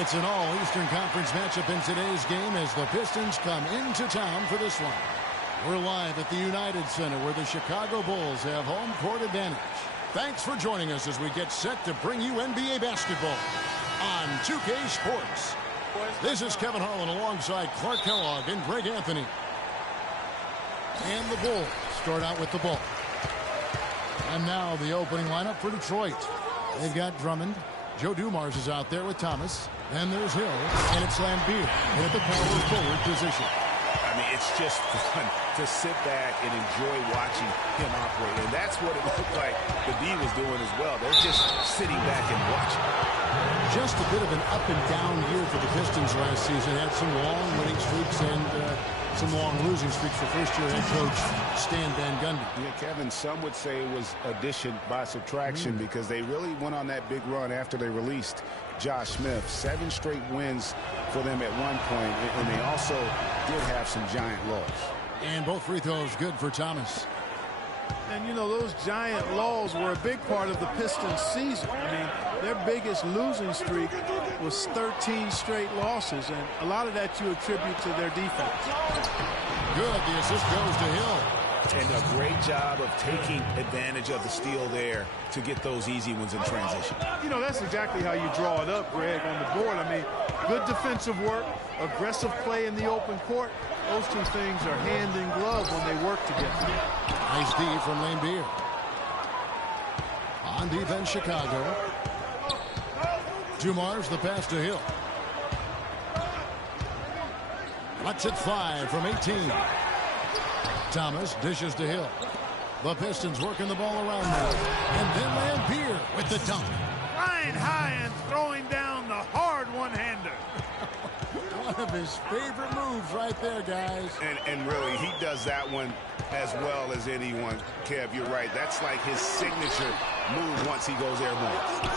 It's an all-Eastern Conference matchup in today's game as the Pistons come into town for this one. We're live at the United Center where the Chicago Bulls have home court advantage. Thanks for joining us as we get set to bring you NBA basketball on 2K Sports. This is Kevin Harlan alongside Clark Kellogg and Greg Anthony. And the Bulls start out with the ball. And now the opening lineup for Detroit. They've got Drummond. Joe Dumars is out there with Thomas. Then there's Hill, and it's Lambeer at the power forward position. I mean, it's just fun to sit back and enjoy watching him operate. And that's what it looked like the D was doing as well. They're just sitting back and watching. Just a bit of an up-and-down year for the Pistons last season. Had some long winning streaks and some long losing streaks for first-year head coach Stan Van Gundy. Yeah, Kevin, some would say it was addition by subtraction because they really went on that big run after they released Josh Smith. 7 straight wins for them at one point, and they also did have some giant lows. And both free throws good for Thomas. And, you know, those giant lulls were a big part of the Pistons' season. I mean, their biggest losing streak was 13 straight losses, and a lot of that you attribute to their defense. Good. The assist goes to Hill. And a great job of taking advantage of the steal there to get those easy ones in transition. You know, that's exactly how you draw it up, Greg, on the board. I mean, good defensive work, aggressive play in the open court. Those two things are hand in glove when they work together. Nice D from Lambeer. On defense, Chicago. Dumars the pass to Hill. Lets it fly from 18. Thomas dishes to Hill. The Pistons working the ball around now. And then Lambeer with the dunk. Flying high and throwing down the hard one-hander. One of his favorite moves right there, guys. And really, he does that one as well as anyone. Kev, you're right. That's like his signature move once he goes airborne.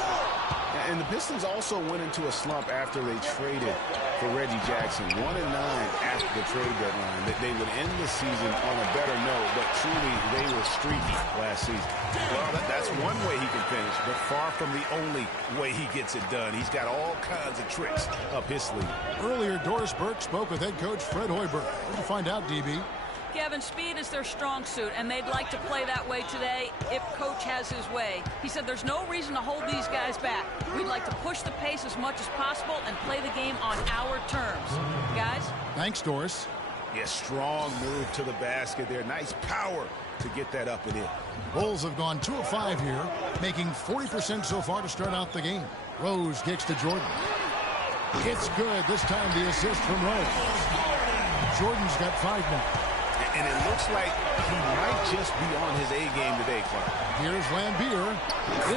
And the Pistons also went into a slump after they traded for Reggie Jackson. 1-9 after the trade deadline. That they would end the season on a better note, but truly they were streaky last season. Well, that's one way he can finish, but far from the only way he gets it done. He's got all kinds of tricks up his sleeve. Earlier, Doris Burke spoke with head coach Fred Hoiberg. What did you find out, DB? Kevin, speed is their strong suit, and they'd like to play that way today if Coach has his way. He said there's no reason to hold these guys back. We'd like to push the pace as much as possible and play the game on our terms. Guys? Thanks, Doris. Yeah, strong move to the basket there. Nice power to get that up and in. Bulls have gone 2 of 5 here, making 40% so far to start out the game. Rose kicks to Jordan. It's good. This time the assist from Rose. Jordan's got 5 now. And it looks like he might just be on his A game today, Clark. Here's Lambeer.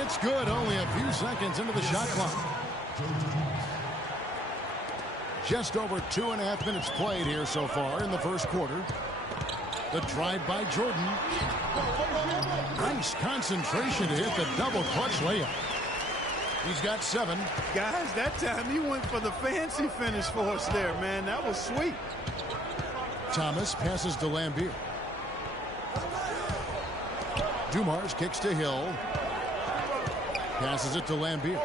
It's good. Only a few seconds into the shot clock. Just over 2.5 minutes played here so far in the first quarter. The drive by Jordan. Nice concentration to hit the double clutch layup. He's got 7. Guys, that time he went for the fancy finish for us there, man. That was sweet. Thomas passes to Lambeer. Dumars kicks to Hill. Passes it to Lambeer.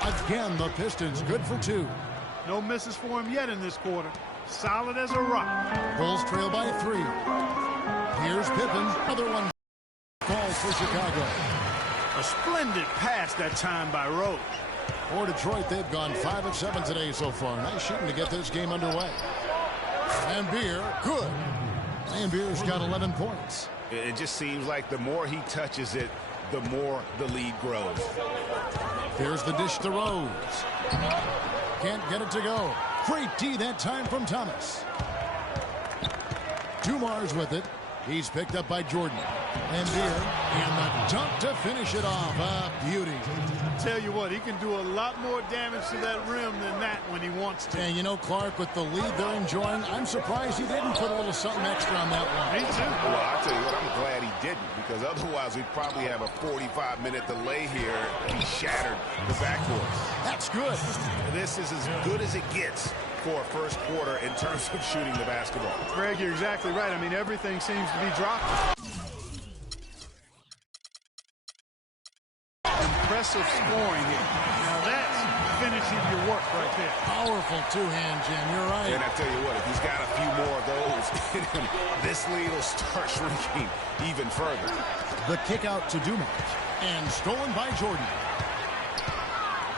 Again, the Pistons good for 2. No misses for him yet in this quarter. Solid as a rock. Bulls trail by 3. Here's Pippen. Another one falls for Chicago. A splendid pass that time by Rose. For Detroit, they've gone 5 of 7 today so far. Nice shooting to get this game underway. Lambeer, good. Lambeer's got 11 points. It just seems like the more he touches it, the more the lead grows. Here's the dish to Rose. Can't get it to go. Great D that time from Thomas. Dumars with it. He's picked up by Jordan. Lambeer and the dunk to finish it off. A beauty. Tell you what, he can do a lot more damage to that rim than that when he wants to. And you know, Clark, with the lead they're enjoying, I'm surprised he didn't put a little something extra on that one. Me too. Well, I'll tell you what, I'm glad he didn't, because otherwise we'd probably have a 45-minute delay here. He shattered the backboard. That's good. This is as good as it gets for a first quarter in terms of shooting the basketball. Greg, you're exactly right. I mean, everything seems to be dropping. Impressive scoring here. Now that's finishing your work right there. Powerful two-hand jam. You're right. And I tell you what, if he's got a few more of those in him, this lead will start shrinking even further. The kick out to Dumars. And stolen by Jordan.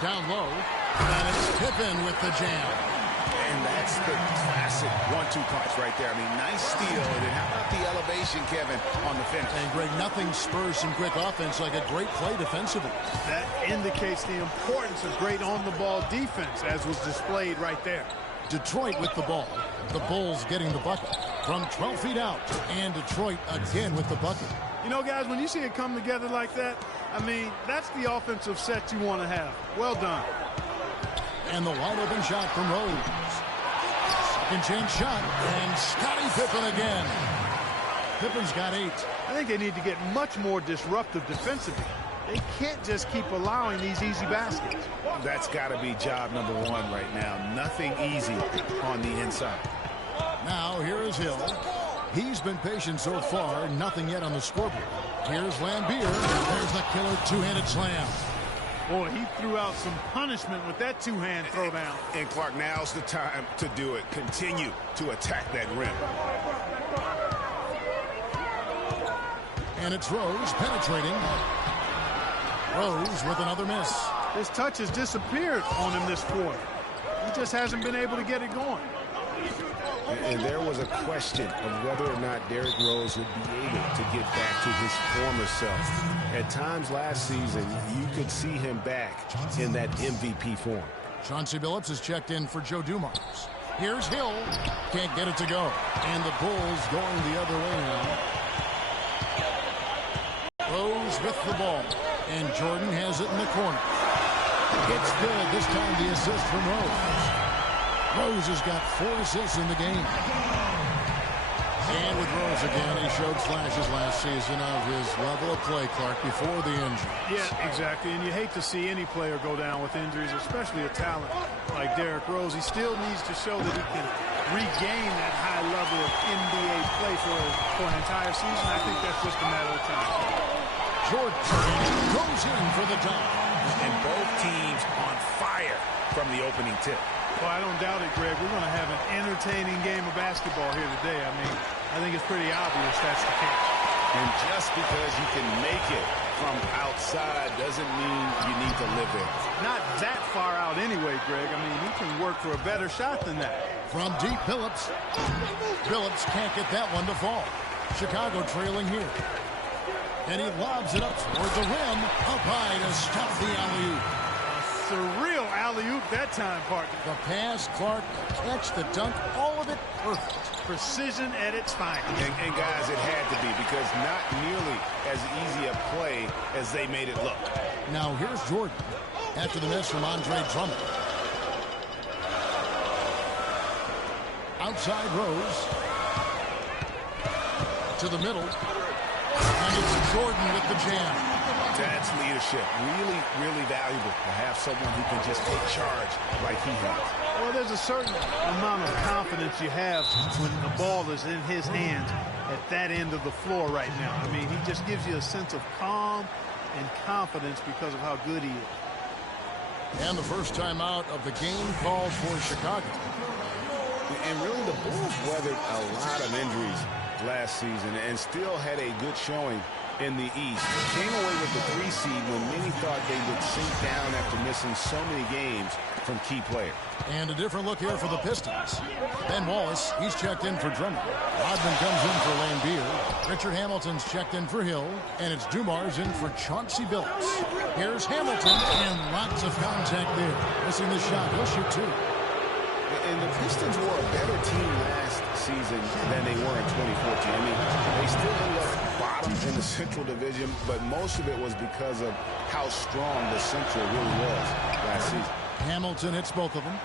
Down low. And it's Pippen with the jam. And that's the classic 1-2 punch right there. I mean, nice steal. And then how about the elevation, Kevin, on the finish? And Greg, nothing spurs some quick offense like a great play defensively. That indicates the importance of great on-the-ball defense, as was displayed right there. Detroit with the ball. The Bulls getting the bucket from 12 feet out. And Detroit again with the bucket. You know, guys, when you see it come together like that, I mean, that's the offensive set you want to have. Well done. And the wide open shot from Rose. Second chance shot. And Scottie Pippen again. Pippen's got 8. I think they need to get much more disruptive defensively. They can't just keep allowing these easy baskets. That's got to be job number 1 right now. Nothing easy on the inside. Now here is Hill. He's been patient so far. Nothing yet on the scoreboard. Here's Lambeer. There's the killer two-handed slam. Boy, he threw out some punishment with that two-hand throwdown. And Clark, now's the time to do it. Continue to attack that rim. And it's Rose penetrating. Rose with another miss. His touch has disappeared on him this quarter. He just hasn't been able to get it going. And there was a question of whether or not Derrick Rose would be able to get back to his former self. At times last season, you could see him back in that MVP form. Chauncey Billups is checked in for Joe Dumars. Here's Hill. Can't get it to go. And the Bulls going the other way now. Rose with the ball. And Jordan has it in the corner. It's good. This time the assist from Rose. Rose has got 4 assists in the game. And with Rose again, he showed flashes last season of his level of play, Clark, before the injury. Yeah, exactly. And you hate to see any player go down with injuries, especially a talent like Derrick Rose. He still needs to show that he can regain that high level of NBA play for an entire season. I think that's just a matter of time. Jordan goes in for the dunk. And both teams on fire from the opening tip. Well, I don't doubt it, Greg. We're going to have an entertaining game of basketball here today. I mean, I think it's pretty obvious that's the case. And just because you can make it from outside doesn't mean you need to live it. Not that far out anyway, Greg. I mean, he can work for a better shot than that. From deep, Billups. Billups can't get that one to fall. Chicago trailing here. And he lobs it up toward the rim. Up high to stop the alley-oop. Surreal alley-oop that time, partner. The pass, Clark, catch, the dunk, all of it perfect. Precision at its finest. And guys, it had to be, because not nearly as easy a play as they made it look. Now here's Jordan after the miss from Andre Drummond. Outside Rose. To the middle. And it's Jordan with the jam. That's leadership. Really, really valuable to have someone who can just take charge like he has. Well, there's a certain amount of confidence you have when the ball is in his hands at that end of the floor right now. I mean, he just gives you a sense of calm and confidence because of how good he is. And the first time out of the game called for Chicago. And really, the Bulls weathered a lot of injuries last season and still had a good showing in the East. Came away with the 3 seed when many thought they would sink down after missing so many games from key players. And a different look here for the Pistons. Ben Wallace, he's checked in for Drummond. Rodman comes in for Lambeer. Richard Hamilton's checked in for Hill. And it's Dumars in for Chauncey Billups. Here's Hamilton, and lots of contact there. Missing the shot. He'll shoot 2. And the Pistons were a better team last season than they were in 2014. I mean, they still ended up bottom in the Central Division, but most of it was because of how strong the Central really was last season. Hamilton hits both of them.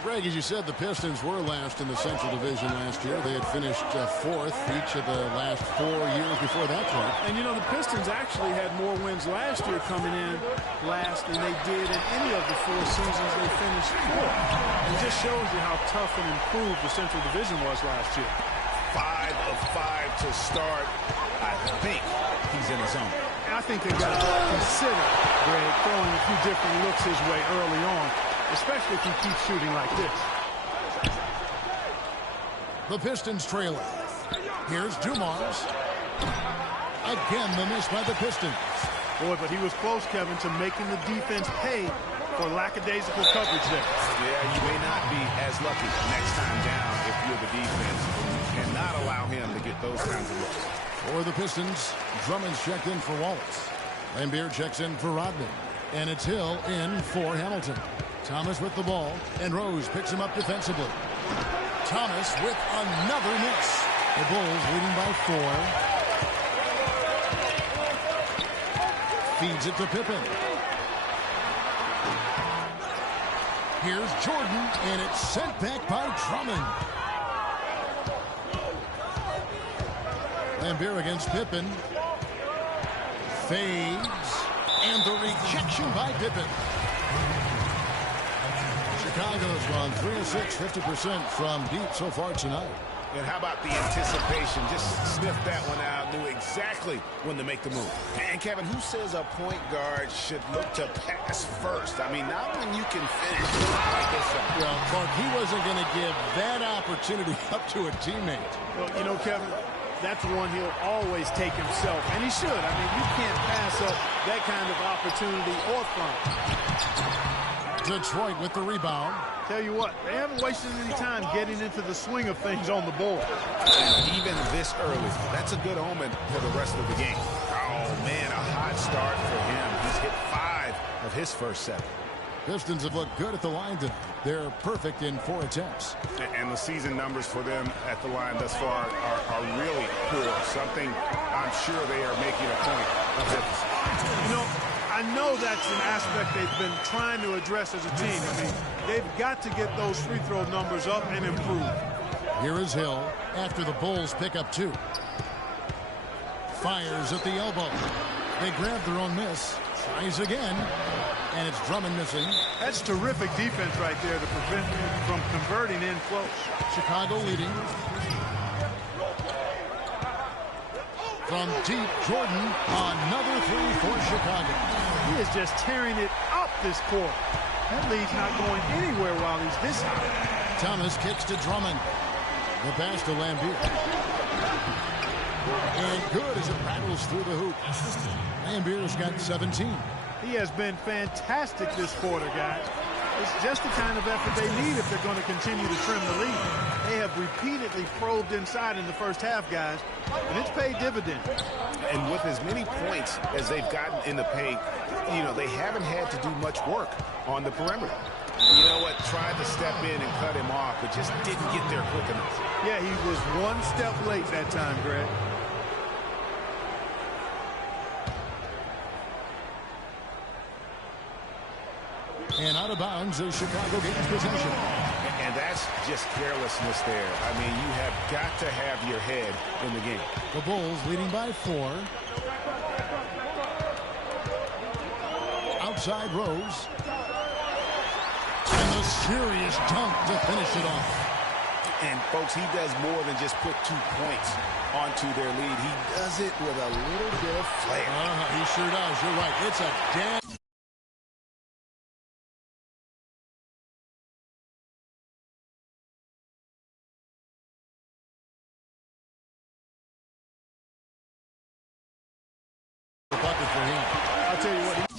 Greg, as you said, the Pistons were last in the Central Division last year. They had finished 4th each of the last 4 years before that point. And, you know, the Pistons actually had more wins last year coming in last than they did in any of the 4 seasons they finished 4th. It just shows you how tough and improved the Central Division was last year. 5 of 5 to start. I think he's in his zone. I think they've got to consider, Greg, throwing a few different looks his way early on, especially if he keeps shooting like this. The Pistons trailing. Here's Dumars. Again, the miss by the Pistons. Boy, but he was close, Kevin, to making the defense pay for lackadaisical coverage there. Yeah, you may not be as lucky next time down if you're the defense and not allow him to get those kinds of looks. For the Pistons, Drummond's checked in for Wallace. Lambier checks in for Rodman. And it's Hill in for Hamilton. Thomas with the ball, and Rose picks him up defensively. Thomas with another miss. The Bulls leading by 4. Feeds it to Pippen. Here's Jordan, and it's sent back by Drummond. Lambier against Pippen. Fades. And the rejection by Pippen. Chicago's gone 3 of 6, 50% from deep so far tonight. And how about the anticipation? Just sniffed that one out, knew exactly when to make the move. And Kevin, who says a point guard should look to pass first? I mean, not when you can finish like this one. Well, Clark, he wasn't going to give that opportunity up to a teammate. Well, you know, Kevin, that's one he'll always take himself, and he should. I mean, you can't pass up that kind of opportunity or front. Detroit with the rebound. Tell you what, they haven't wasted any time getting into the swing of things on the board. And even this early, that's a good omen for the rest of the game. Oh, man, a hot start for him. He's hit 5 of his first 7. Pistons have looked good at the line tonight. They're perfect in 4 attempts. And the season numbers for them at the line thus far are really poor. Something I'm sure they are making a point of emphasis. You know, I know that's an aspect they've been trying to address as a team. I mean, they've got to get those free throw numbers up and improve. Here is Hill after the Bulls pick up 2. Fires at the elbow. They grab their own miss. Tries again. And it's Drummond missing. That's terrific defense right there to prevent him from converting in close. Chicago leading. From deep, Jordan, another 3 for Chicago. He is just tearing it up this quarter. That lead's not going anywhere while he's this high. Thomas kicks to Drummond. The pass to Lambier. And good as it rattles through the hoop. Lambier's got 17. He has been fantastic this quarter, guys. It's just the kind of effort they need if they're going to continue to trim the lead. They have repeatedly probed inside in the first half, guys, and it's paid dividends. And with as many points as they've gotten in the paint, you know, they haven't had to do much work on the perimeter. You know what? Tried to step in and cut him off, but just didn't get there quick enough. Yeah, he was one step late that time, Greg. And out of bounds as Chicago gains possession. And that's just carelessness there. I mean, you have got to have your head in the game. The Bulls leading by 4. Outside Rose. And the serious dunk to finish it off. And, folks, he does more than just put 2 points onto their lead. He does it with a little bit of flair. He sure does. You're right. It's a damn... bucket for him. I'll tell you what,